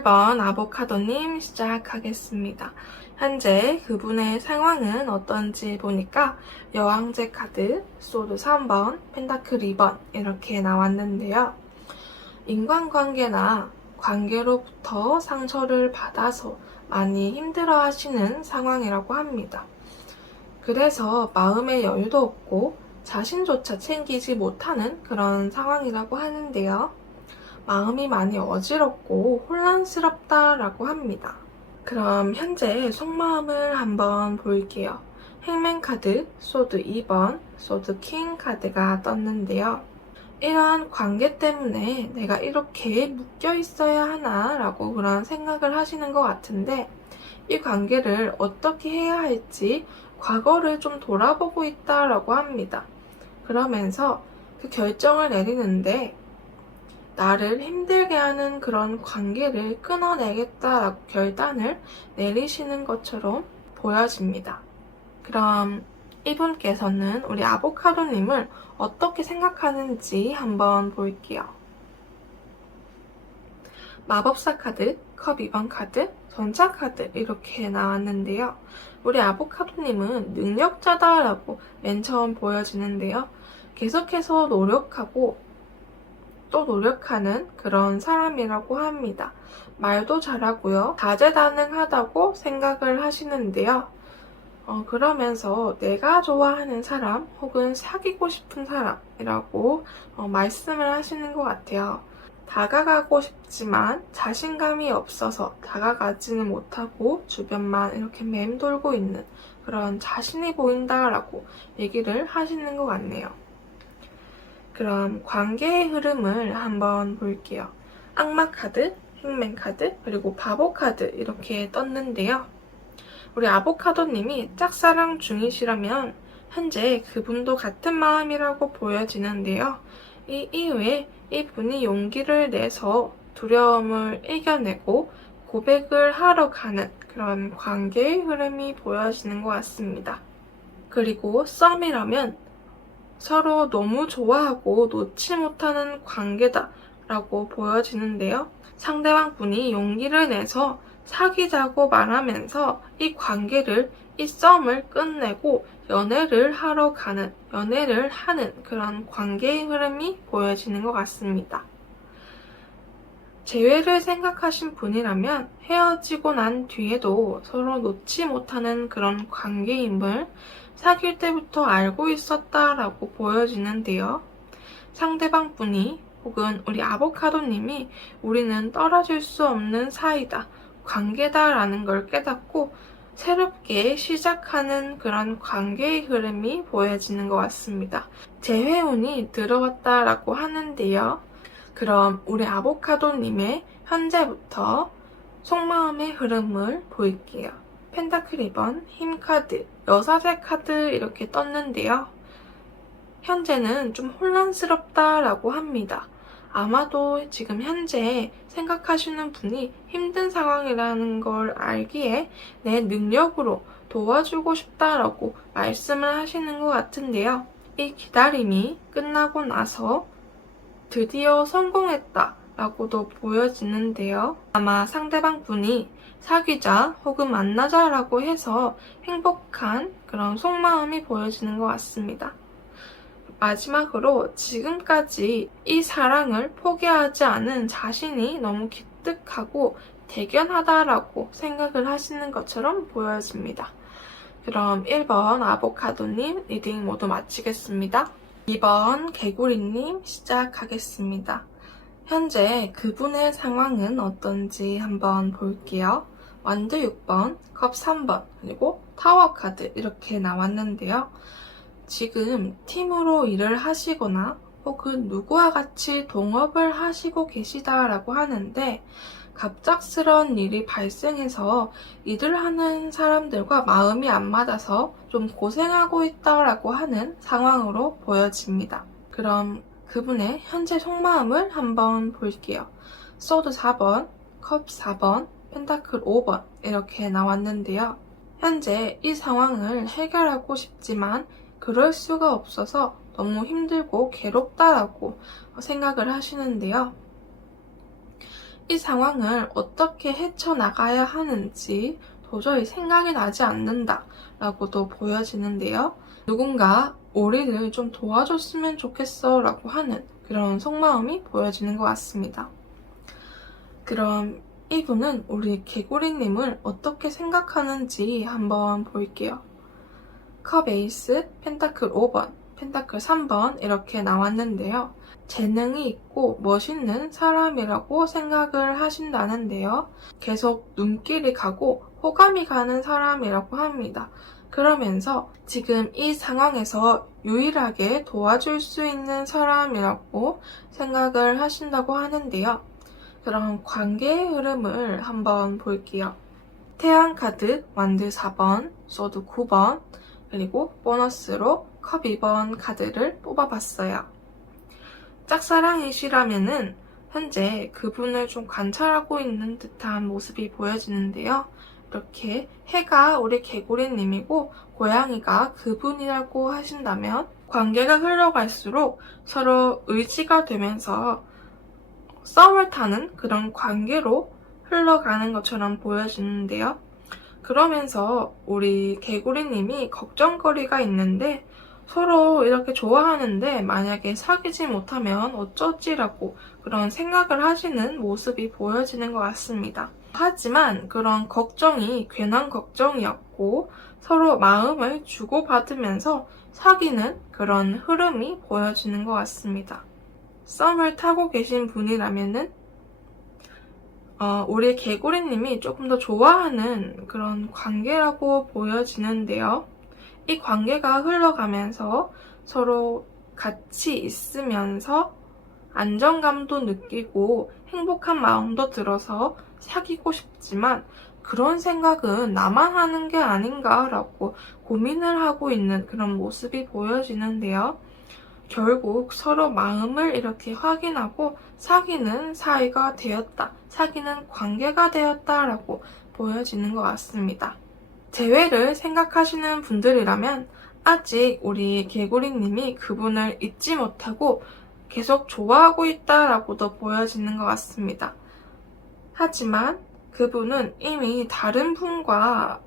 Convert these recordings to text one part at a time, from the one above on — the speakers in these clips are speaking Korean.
1번 아보카도님 시작하겠습니다. 현재 그분의 상황은 어떤지 보니까 여왕제 카드, 소드 3번, 펜타클 2번 이렇게 나왔는데요. 인간관계나 관계로부터 상처를 받아서 많이 힘들어 하시는 상황이라고 합니다. 그래서 마음의 여유도 없고 자신조차 챙기지 못하는 그런 상황이라고 하는데요. 마음이 많이 어지럽고 혼란스럽다라고 합니다. 그럼 현재 속마음을 한번 볼게요. 행맨 카드, 소드 2번, 소드 킹 카드가 떴는데요. 이러한 관계 때문에 내가 이렇게 묶여 있어야 하나 라고 그런 생각을 하시는 것 같은데, 이 관계를 어떻게 해야 할지 과거를 좀 돌아보고 있다라고 합니다. 그러면서 그 결정을 내리는데 나를 힘들게 하는 그런 관계를 끊어내겠다라고 결단을 내리시는 것처럼 보여집니다. 그럼 이분께서는 우리 아보카도님을 어떻게 생각하는지 한번 볼게요. 마법사 카드, 컵 2번 카드, 전차 카드 이렇게 나왔는데요. 우리 아보카도님은 능력자다라고 맨 처음 보여지는데요. 계속해서 노력하고 또 노력하는 그런 사람이라고 합니다. 말도 잘하고요. 다재다능하다고 생각을 하시는데요. 그러면서 내가 좋아하는 사람 혹은 사귀고 싶은 사람이라고 말씀을 하시는 것 같아요. 다가가고 싶지만 자신감이 없어서 다가가지는 못하고 주변만 이렇게 맴돌고 있는 그런 자신이 보인다라고 얘기를 하시는 것 같네요. 그럼 관계의 흐름을 한번 볼게요. 악마 카드, 행맨 카드, 그리고 바보 카드 이렇게 떴는데요. 우리 아보카도님이 짝사랑 중이시라면 현재 그분도 같은 마음이라고 보여지는데요. 이 이후에 이분이 용기를 내서 두려움을 이겨내고 고백을 하러 가는 그런 관계의 흐름이 보여지는 것 같습니다. 그리고 썸이라면 서로 너무 좋아하고 놓지 못하는 관계다 라고 보여지는데요. 상대방 분이 용기를 내서 사귀자고 말하면서 이 관계를, 이 썸을 끝내고 연애를 하는 그런 관계의 흐름이 보여지는 것 같습니다. 재회를 생각하신 분이라면 헤어지고 난 뒤에도 서로 놓지 못하는 그런 관계임을 사귈 때부터 알고 있었다라고 보여지는데요. 상대방 분이 혹은 우리 아보카도님이 우리는 떨어질 수 없는 사이다, 관계다라는 걸 깨닫고 새롭게 시작하는 그런 관계의 흐름이 보여지는 것 같습니다. 재회운이 들어왔다라고 하는데요. 그럼 우리 아보카도님의 현재부터 속마음의 흐름을 볼게요. 펜타클 2번, 힘 카드, 여사제 카드 이렇게 떴는데요. 현재는 좀 혼란스럽다라고 합니다. 아마도 지금 현재 생각하시는 분이 힘든 상황이라는 걸 알기에 내 능력으로 도와주고 싶다라고 말씀을 하시는 것 같은데요. 이 기다림이 끝나고 나서 드디어 성공했다 라고도 보여지는데요. 아마 상대방 분이 사귀자 혹은 만나자 라고 해서 행복한 그런 속마음이 보여지는 것 같습니다. 마지막으로 지금까지 이 사랑을 포기하지 않은 자신이 너무 기특하고 대견하다라고 생각을 하시는 것처럼 보여집니다. 그럼 1번 아보카도님 리딩 모두 마치겠습니다. 2번 개구리님 시작하겠습니다. 현재 그분의 상황은 어떤지 한번 볼게요. 완드 6번, 컵 3번, 그리고 타워 카드 이렇게 나왔는데요. 지금 팀으로 일을 하시거나 혹은 누구와 같이 동업을 하시고 계시다라고 하는데 갑작스러운 일이 발생해서 일을 하는 사람들과 마음이 안 맞아서 좀 고생하고 있다라고 하는 상황으로 보여집니다. 그럼 그분의 현재 속마음을 한번 볼게요. 소드 4번, 컵 4번, 펜타클 5번 이렇게 나왔는데요. 현재 이 상황을 해결하고 싶지만 그럴 수가 없어서 너무 힘들고 괴롭다라고 생각을 하시는데요. 이 상황을 어떻게 헤쳐나가야 하는지 도저히 생각이 나지 않는다 라고도 보여지는데요. 누군가 우리를 좀 도와줬으면 좋겠어 라고 하는 그런 속마음이 보여지는 것 같습니다. 그럼 이분은 우리 개구리님을 어떻게 생각하는지 한번 볼게요. 컵 에이스, 펜타클 5번, 펜타클 3번 이렇게 나왔는데요. 재능이 있고 멋있는 사람이라고 생각을 하신다는데요. 계속 눈길이 가고 호감이 가는 사람이라고 합니다. 그러면서 지금 이 상황에서 유일하게 도와줄 수 있는 사람이라고 생각을 하신다고 하는데요. 그럼 관계의 흐름을 한번 볼게요. 태양 카드, 완드 4번, 소드 9번, 그리고 보너스로 컵 2번 카드를 뽑아봤어요. 짝사랑이시라면은 현재 그분을 좀 관찰하고 있는 듯한 모습이 보여지는데요. 이렇게 해가 우리 개구리님이고 고양이가 그분이라고 하신다면 관계가 흘러갈수록 서로 의지가 되면서 썸을 타는 그런 관계로 흘러가는 것처럼 보여지는데요. 그러면서 우리 개구리님이 걱정거리가 있는데 서로 이렇게 좋아하는데 만약에 사귀지 못하면 어쩌지라고 그런 생각을 하시는 모습이 보여지는 것 같습니다. 하지만 그런 걱정이 괜한 걱정이었고 서로 마음을 주고받으면서 사귀는 그런 흐름이 보여지는 것 같습니다. 썸을 타고 계신 분이라면은 우리 개구리님이 조금 더 좋아하는 그런 관계라고 보여지는데요. 이 관계가 흘러가면서 서로 같이 있으면서 안정감도 느끼고 행복한 마음도 들어서 사귀고 싶지만 그런 생각은 나만 하는 게 아닌가라고 고민을 하고 있는 그런 모습이 보여지는데요. 결국 서로 마음을 이렇게 확인하고 사귀는 사이가 되었다, 사귀는 관계가 되었다라고 보여지는 것 같습니다. 재회를 생각하시는 분들이라면 아직 우리 개구리님이 그분을 잊지 못하고 계속 좋아하고 있다라고도 보여지는 것 같습니다. 하지만 그분은 이미 다른 분과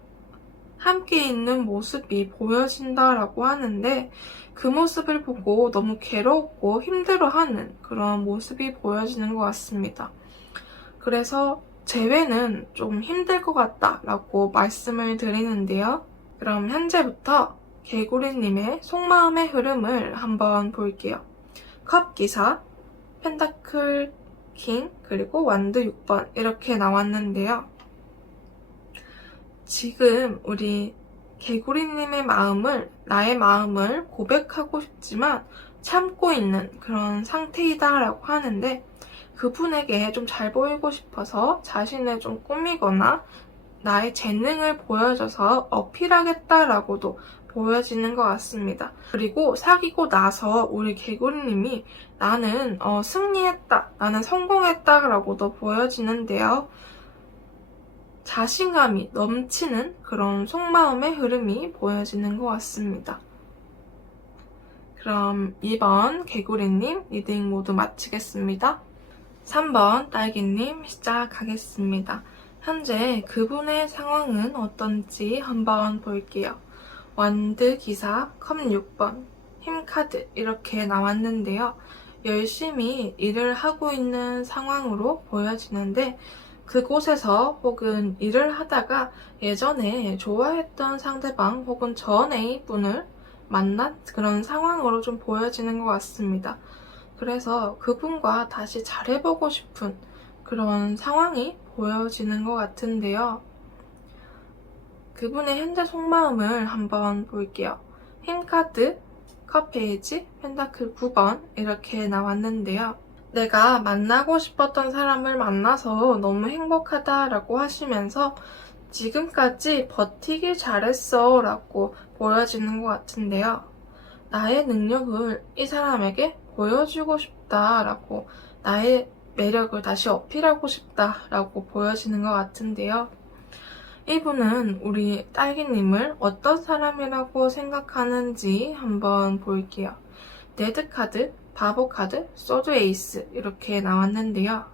함께 있는 모습이 보여진다라고 하는데 그 모습을 보고 너무 괴롭고 힘들어하는 그런 모습이 보여지는 것 같습니다. 그래서 재회는 좀 힘들 것 같다라고 말씀을 드리는데요. 그럼 현재부터 개구리님의 속마음의 흐름을 한번 볼게요. 컵 기사, 펜타클 킹, 그리고 완드 6번 이렇게 나왔는데요. 지금 우리 개구리님의 나의 마음을 고백하고 싶지만 참고 있는 그런 상태이다라고 하는데 그분에게 좀 잘 보이고 싶어서 자신을 좀 꾸미거나 나의 재능을 보여줘서 어필하겠다라고도 보여지는 것 같습니다. 그리고 사귀고 나서 우리 개구리님이 나는 승리했다, 나는 성공했다라고도 보여지는데요. 자신감이 넘치는 그런 속마음의 흐름이 보여지는 것 같습니다. 그럼 2번 개구리님 리딩 모두 마치겠습니다. 3번 딸기님 시작하겠습니다. 현재 그분의 상황은 어떤지 한번 볼게요. 완드 기사, 컵 6번, 힘카드 이렇게 나왔는데요. 열심히 일을 하고 있는 상황으로 보여지는데 그곳에서 혹은 일을 하다가 예전에 좋아했던 상대방 혹은 전 A분을 만난 그런 상황으로 좀 보여지는 것 같습니다. 그래서 그분과 다시 잘해보고 싶은 그런 상황이 보여지는 것 같은데요. 그분의 현재 속마음을 한번 볼게요. 힘카드, 컵 페이지, 펜타클 9번 이렇게 나왔는데요. 내가 만나고 싶었던 사람을 만나서 너무 행복하다라고 하시면서 지금까지 버티길 잘했어 라고 보여지는 것 같은데요. 나의 능력을 이 사람에게 보여주고 싶다라고 나의 매력을 다시 어필하고 싶다라고 보여지는 것 같은데요. 이분은 우리 딸기님을 어떤 사람이라고 생각하는지 한번 볼게요. 레드 카드, 바보 카드, 소드 에이스 이렇게 나왔는데요.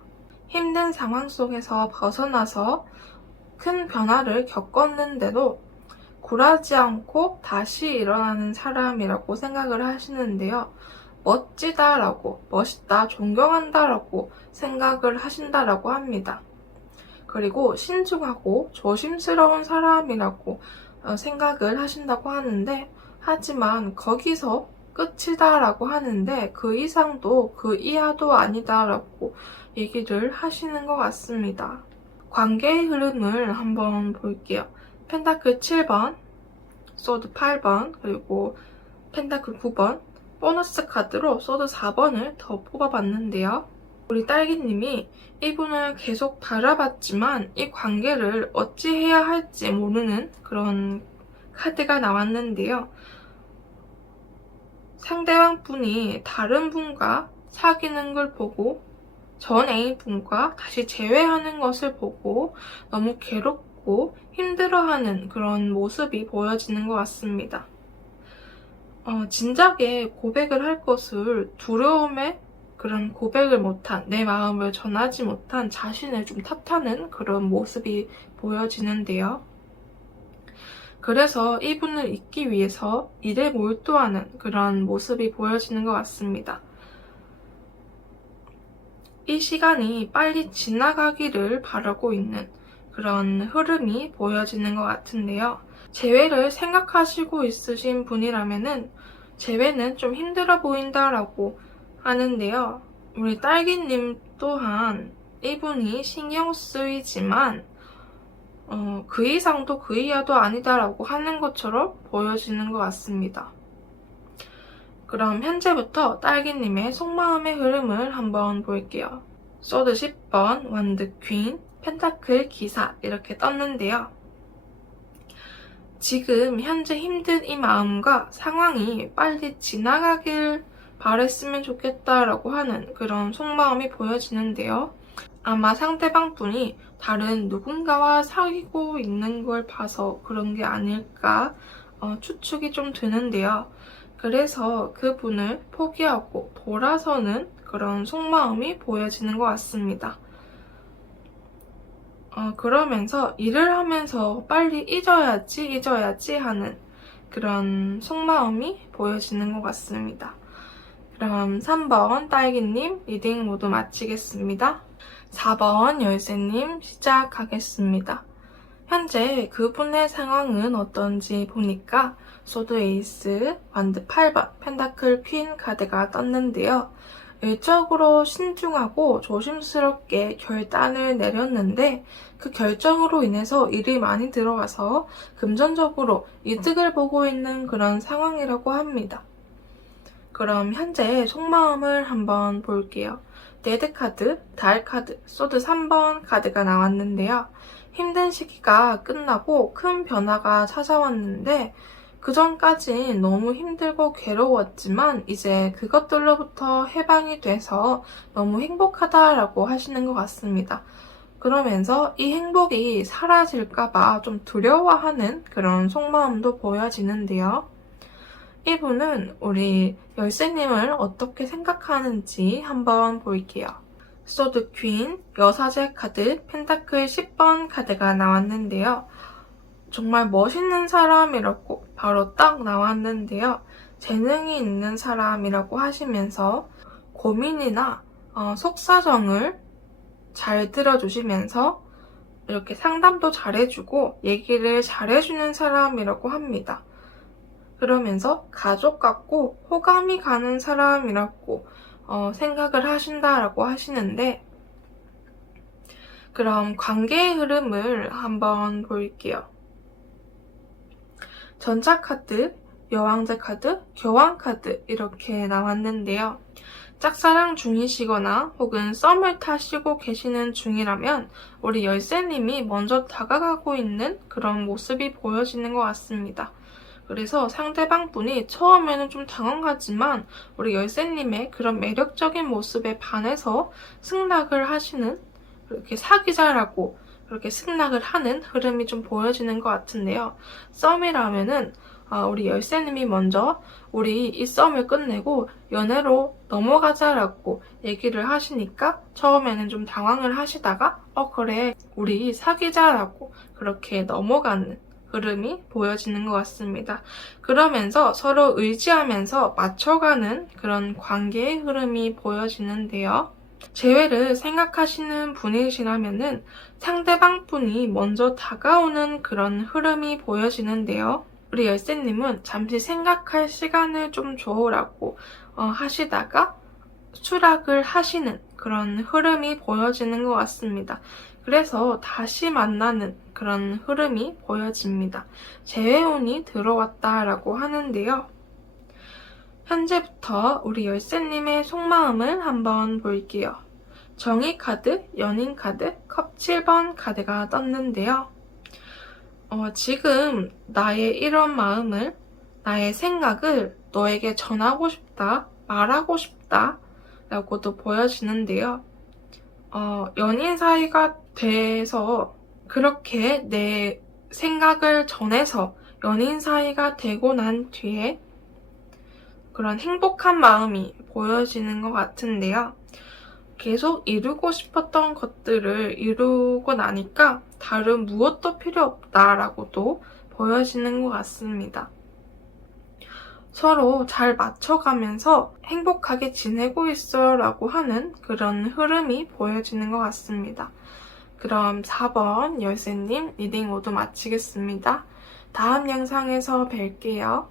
힘든 상황 속에서 벗어나서 큰 변화를 겪었는데도 굴하지 않고 다시 일어나는 사람이라고 생각을 하시는데요. 멋지다라고, 멋있다, 존경한다라고 생각을 하신다라고 합니다. 그리고 신중하고 조심스러운 사람이라고 생각을 하신다고 하는데, 하지만 거기서 끝이다라고 하는데 그 이상도 그 이하도 아니다라고 얘기를 하시는 것 같습니다. 관계의 흐름을 한번 볼게요. 펜타클 7번, 소드 8번, 그리고 펜타클 9번, 보너스 카드로 소드 4번을 더 뽑아봤는데요. 우리 딸기님이 이분을 계속 바라봤지만 이 관계를 어찌 해야 할지 모르는 그런 카드가 나왔는데요. 상대방 분이 다른 분과 사귀는 걸 보고 전 애인분과 다시 재회하는 것을 보고 너무 괴롭고 힘들어하는 그런 모습이 보여지는 것 같습니다. 진작에 고백을 할 것을 두려움에 그런 고백을 못한, 내 마음을 전하지 못한 자신을 좀 탓하는 그런 모습이 보여지는데요. 그래서 이분을 잊기 위해서 일에 몰두하는 그런 모습이 보여지는 것 같습니다. 이 시간이 빨리 지나가기를 바라고 있는 그런 흐름이 보여지는 것 같은데요. 재회를 생각하시고 있으신 분이라면은 재회는 좀 힘들어 보인다라고 하는데요. 우리 딸기님 또한 이분이 신경 쓰이지만 그 이상도 그 이하도 아니다라고 하는 것처럼 보여지는 것 같습니다. 그럼 현재부터 딸기님의 속마음의 흐름을 한번 볼게요. 소드 10번, 원드 퀸, 펜타클 기사 이렇게 떴는데요. 지금 현재 힘든 이 마음과 상황이 빨리 지나가길 바랬으면 좋겠다라고 하는 그런 속마음이 보여지는데요. 아마 상대방 분이 다른 누군가와 사귀고 있는 걸 봐서 그런 게 아닐까 추측이 좀 드는데요. 그래서 그분을 포기하고 돌아서는 그런 속마음이 보여지는 것 같습니다. 그러면서 일을 하면서 빨리 잊어야지 하는 그런 속마음이 보여지는 것 같습니다. 그럼 3번 딸기님 리딩 모두 마치겠습니다. 4번 열쇠님 시작하겠습니다. 현재 그분의 상황은 어떤지 보니까 소드 에이스, 완드 8번, 펜타클 퀸 카드가 떴는데요. 일적으로 신중하고 조심스럽게 결단을 내렸는데 그 결정으로 인해서 일이 많이 들어와서 금전적으로 이득을 보고 있는 그런 상황이라고 합니다. 그럼 현재 속마음을 한번 볼게요. 데드 카드, 달 카드, 소드 3번 카드가 나왔는데요. 힘든 시기가 끝나고 큰 변화가 찾아왔는데 그 전까지 너무 힘들고 괴로웠지만 이제 그것들로부터 해방이 돼서 너무 행복하다라고 하시는 것 같습니다. 그러면서 이 행복이 사라질까봐 좀 두려워하는 그런 속마음도 보여지는데요. 이분은 우리 열쇠님을 어떻게 생각하는지 한번 볼게요. 소드 퀸, 여사제 카드, 펜타클 10번 카드가 나왔는데요. 정말 멋있는 사람이라고 바로 딱 나왔는데요. 재능이 있는 사람이라고 하시면서 고민이나 속사정을 잘 들어주시면서 이렇게 상담도 잘해주고 얘기를 잘해주는 사람이라고 합니다. 그러면서 가족 같고 호감이 가는 사람이라고 생각을 하신다라고 하시는데, 그럼 관계의 흐름을 한번 볼게요. 전차 카드, 여왕제 카드, 교황 카드 이렇게 나왔는데요. 짝사랑 중이시거나 혹은 썸을 타시고 계시는 중이라면 우리 열쇠님이 먼저 다가가고 있는 그런 모습이 보여지는 것 같습니다. 그래서 상대방 분이 처음에는 좀 당황하지만 우리 열쇠님의 그런 매력적인 모습에 반해서 승낙을 하시는, 그렇게 사귀자라고 그렇게 승낙을 하는 흐름이 좀 보여지는 것 같은데요. 썸이라면은 우리 열쇠님이 먼저 우리 이 썸을 끝내고 연애로 넘어가자라고 얘기를 하시니까 처음에는 좀 당황을 하시다가 그래 우리 사귀자라고 그렇게 넘어가는 흐름이 보여지는 것 같습니다. 그러면서 서로 의지하면서 맞춰가는 그런 관계의 흐름이 보여지는데요. 재회를 생각하시는 분이시라면은 상대방 분이 먼저 다가오는 그런 흐름이 보여지는데요. 우리 열쇠님은 잠시 생각할 시간을 좀 줘라고 하시다가 수락을 하시는 그런 흐름이 보여지는 것 같습니다. 그래서 다시 만나는 그런 흐름이 보여집니다. 재회운이 들어왔다라고 하는데요. 현재부터 우리 열쇠님의 속마음을 한번 볼게요. 정의 카드, 연인 카드, 컵 7번 카드가 떴는데요. 지금 나의 이런 마음을, 나의 생각을 너에게 전하고 싶다, 말하고 싶다 라고도 보여지는데요. 연인 사이가 돼서 그렇게 내 생각을 전해서 연인 사이가 되고 난 뒤에 그런 행복한 마음이 보여지는 것 같은데요. 계속 이루고 싶었던 것들을 이루고 나니까 다른 무엇도 필요 없다라고도 보여지는 것 같습니다. 서로 잘 맞춰가면서 행복하게 지내고 있어 라고 하는 그런 흐름이 보여지는 것 같습니다. 그럼 4번 열쇠님 리딩 모두 마치겠습니다. 다음 영상에서 뵐게요.